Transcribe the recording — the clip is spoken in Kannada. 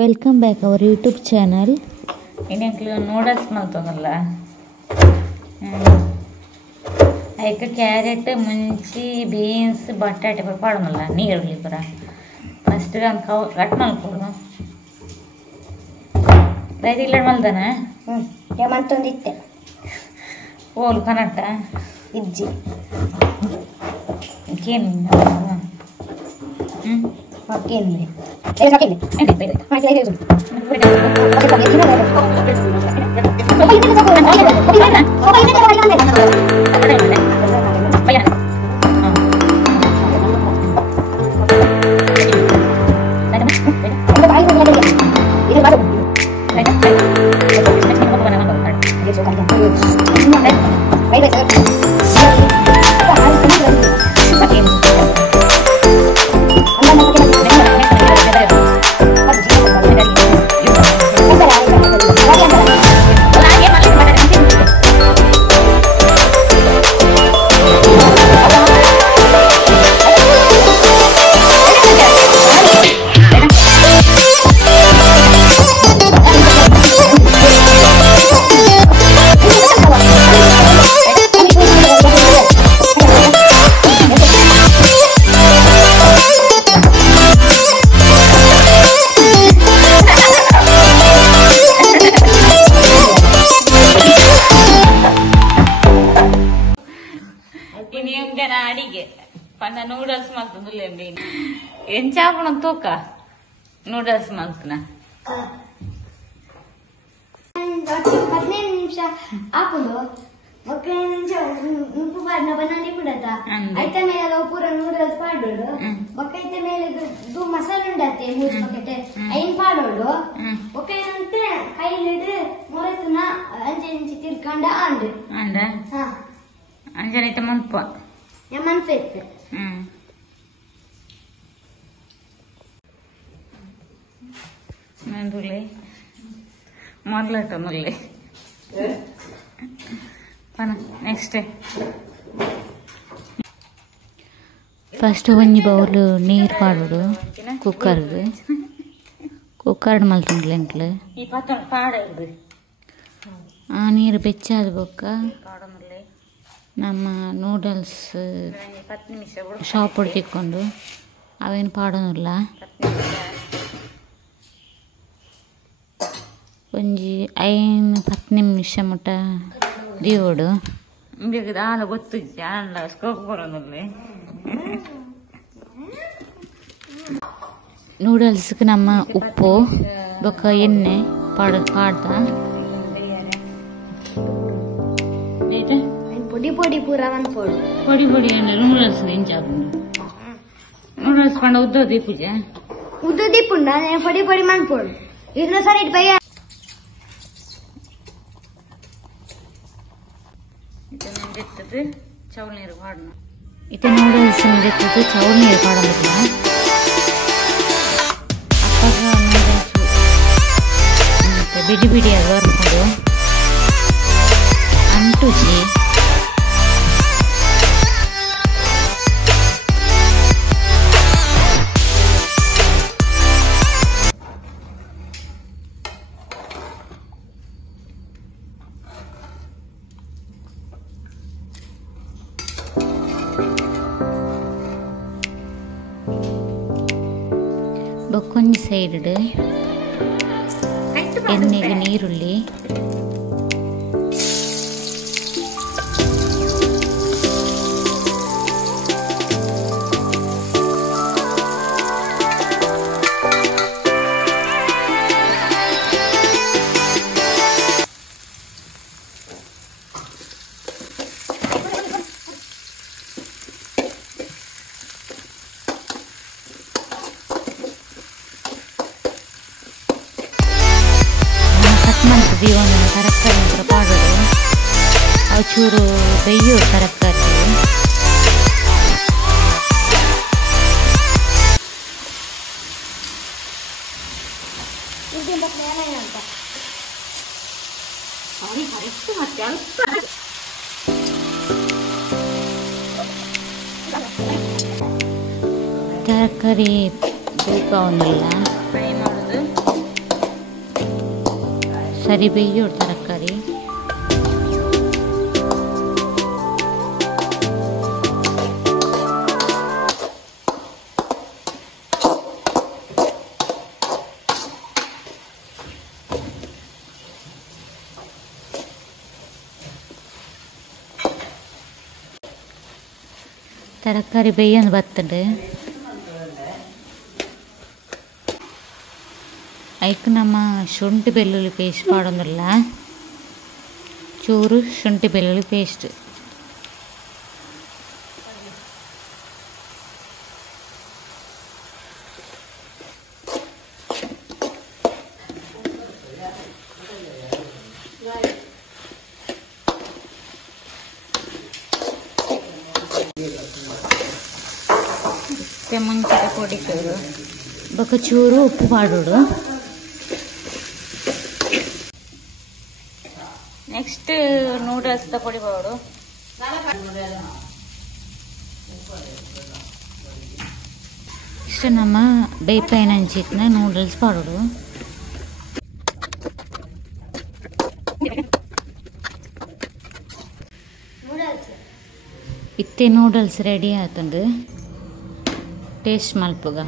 Welcome back our YouTube channel. ಇನ್ನೆಂಕ್ಲು ನೂಡಲ್ಸ್ ಮಲ್ತೊಂದಲ್ಲ ಅದಕ್ಕೆ ಕ್ಯಾರೆಟ್ ಮುಂಚಿ ಬೀನ್ಸ್ ಬಟಾಟೆ ಪೂರ ಪಾಡೋನಲ್ಲ ನೀರುಳ್ಳಿ ಪೂರ ಫಸ್ಟ್ ಕಟ್ ಮಲ್ಕೊಡು ರೈತ ಇಲ್ಲ ಮಲ್ದಾನ ಮಂತೊಂದಿತ್ತೆ ಓಲು ಕನಟ್ಟ ಇಜ್ಜಿ ಕೇನು ಹಾಕೇನ್ರಿ ಅಡಿಗೆ ಪಂಡ ನೂಡಲ್ಸ್ ಮಲ್ತಂದುಲ್ಲೆ ಎಂಚಾಪಣ ತೂಕ ನೂಡಲ್ಸ್ ಮಲ್ತನ 15 ನಿಮಿಷ ಹಾಕೊಂಡು 15 ನಿಮಿಷ ಉಪ್ಪು ಪಾಡ್ನ ಬನಾನಿ ಬಿಡದ ಐತ ಮೇಲೆ ಪೂರ ನೂಡಲ್ಸ್ ಪಾಡೋಡು ಒಕ್ಕೈತ ಮೇಲೆ ಇದು ಮಸಾಲೆ ಉಂಡತ್ತೆ 3 ಪ್ಯಾಕೆಟ್ ಐನ್ ಪಾಡೋಡು ಒಕ್ಕೈನಂತೆ ಕೈಲಿಡು ಮೊರತನ ಅಂಚೆ ಇಂಚಿ ತಿರ್ಕೊಂಡ ಆಂಡು ಅಂಡ ಅಂಜನೈತೆ ಮಂಪ ಮನ್ಪೆತ್ತು ನಂದುಲೆ ಮೊದಲಟ ಮೊದಲೇ ಪನ ನೆಕ್ಸ್ಟ್ ಫಸ್ಟ್ ಒಂಜಿ ಬೌಲ್ ನೀರು ಪಾಡೋಡು ಕುಕ್ಕರ್ಗೆ ಕುಕ್ಕರ್ಡ್ ಮಲ್ತುಂಡ್ಲೆ ಎಂಕ್ಲು ಈ ಪಾತ್ರ ಪಾಡ ಇದು ಆ ನೀರು ಬೆಚ್ಚಾದ ಬೊಕ್ಕ ಪಾಡೋನಲ್ಲೇ ನಮ್ಮ ನೂಡಲ್ಸ್ 10 ನಿಮಿಷ ಶಾಪ್ ತಿಕ್ಕೊಂಡು ಅವೇನು ಪಾಡೋನಿಲ್ಲ ಒಂಜಿ 5-10 ನಿಮಿಷ ಮುಟ್ಟ ದೀವೋಡು ನಿಮಗೆ ಆಲ ಗೊತ್ತಿಜ್ಜಿ ಆಲ ಸ್ಕೋಪ್ ಬರೋನಲ್ಲೇ ನೂಡಲ್ಸ್ಗೆ ನಮ್ಮ ಉಪ್ಪು ಬೊಕ್ಕ ಎಣ್ಣೆ ಪಾಡ್ದ పొడి పొడి పూర అన్పోడు పొడి పొడి అంటే నూడల్స్ ఎంచాకుండా నూడల్స్ పండ ఉద్దో దీపుజ ఉద్దు దీపుండా నేను పొడి పొడి మన్పోడు ఇట్లా సరే ఇటు పయ్య ಇದು ನೆಂದಿರ್ತದೆ ಚೌಲ್ ನೀರು ಪಾಡೋಣ ಇದು ನೂಡಲ್ಸ್ ನೆಂದಿರ್ತದೆ ಚೌಲ್ ನೀರು ಪಾಡೋದಿಲ್ಲ ಅಪ್ಪಾಗ ನೂಡಲ್ಸ್ ಮತ್ತೆ ಬಿಡಿ ಬಿಡಿಯಾಗಿ ಬರ್ಕೊಂಡು ಅಂಟುಜಿ ಬೊಕ್ಕೊಂಜಿ ಸೈಡ್ ಎಣ್ಣೆಗೆ ನೀರುಳ್ಳಿ ಒಂದು ತರಕಾರಿ ಮಾತ್ರ ಪಾಡೋದು ಅವು ಚೂರು ಬೇಯೋ ತರಕಾರಿ ತರಕಾರಿ ಬೇಕವನ್ನೆಲ್ಲ ಫ್ರೈ ಮಾಡೋದು ಸರಿ ಬೇಯೋಡು ತರಕಾರಿ. ತರಕಾರಿ ಬೇಯೊಂದು ಬರ್ತದೆ. ಐಕ್ ನಮ್ಮ ಶುಂಠಿ ಬೆಳ್ಳುಳ್ಳಿ ಪೇಸ್ಟ್ ಮಾಡೋದಿಲ್ಲ, ಚೂರು ಶುಂಠಿ ಬೆಳ್ಳುಳ್ಳಿ ಪೇಸ್ಟ್. ಮುಂಚೆ ಪೊಡಿಕೋಡು ಬೊಕ್ಕ ಚೂರು ಉಪ್ಪು ಮಾಡೋಡು. ನೆಕ್ಸ್ಟ್ ನೂಡಲ್ಸ್ ಪೊಡಿ ಮಾಡೋಡು. ಇಷ್ಟ ನಮ್ಮ ಬೇಯ್ಪೈನ ಹಂಚಿತ್ನ ನೂಡಲ್ಸ್ ಮಾಡೋಡು. ಇತ್ತೆ ನೂಡಲ್ಸ್ ರೆಡಿ ಆತಂದು ಟೇಸ್ಟ್ ಮಲ್ಪುಗ.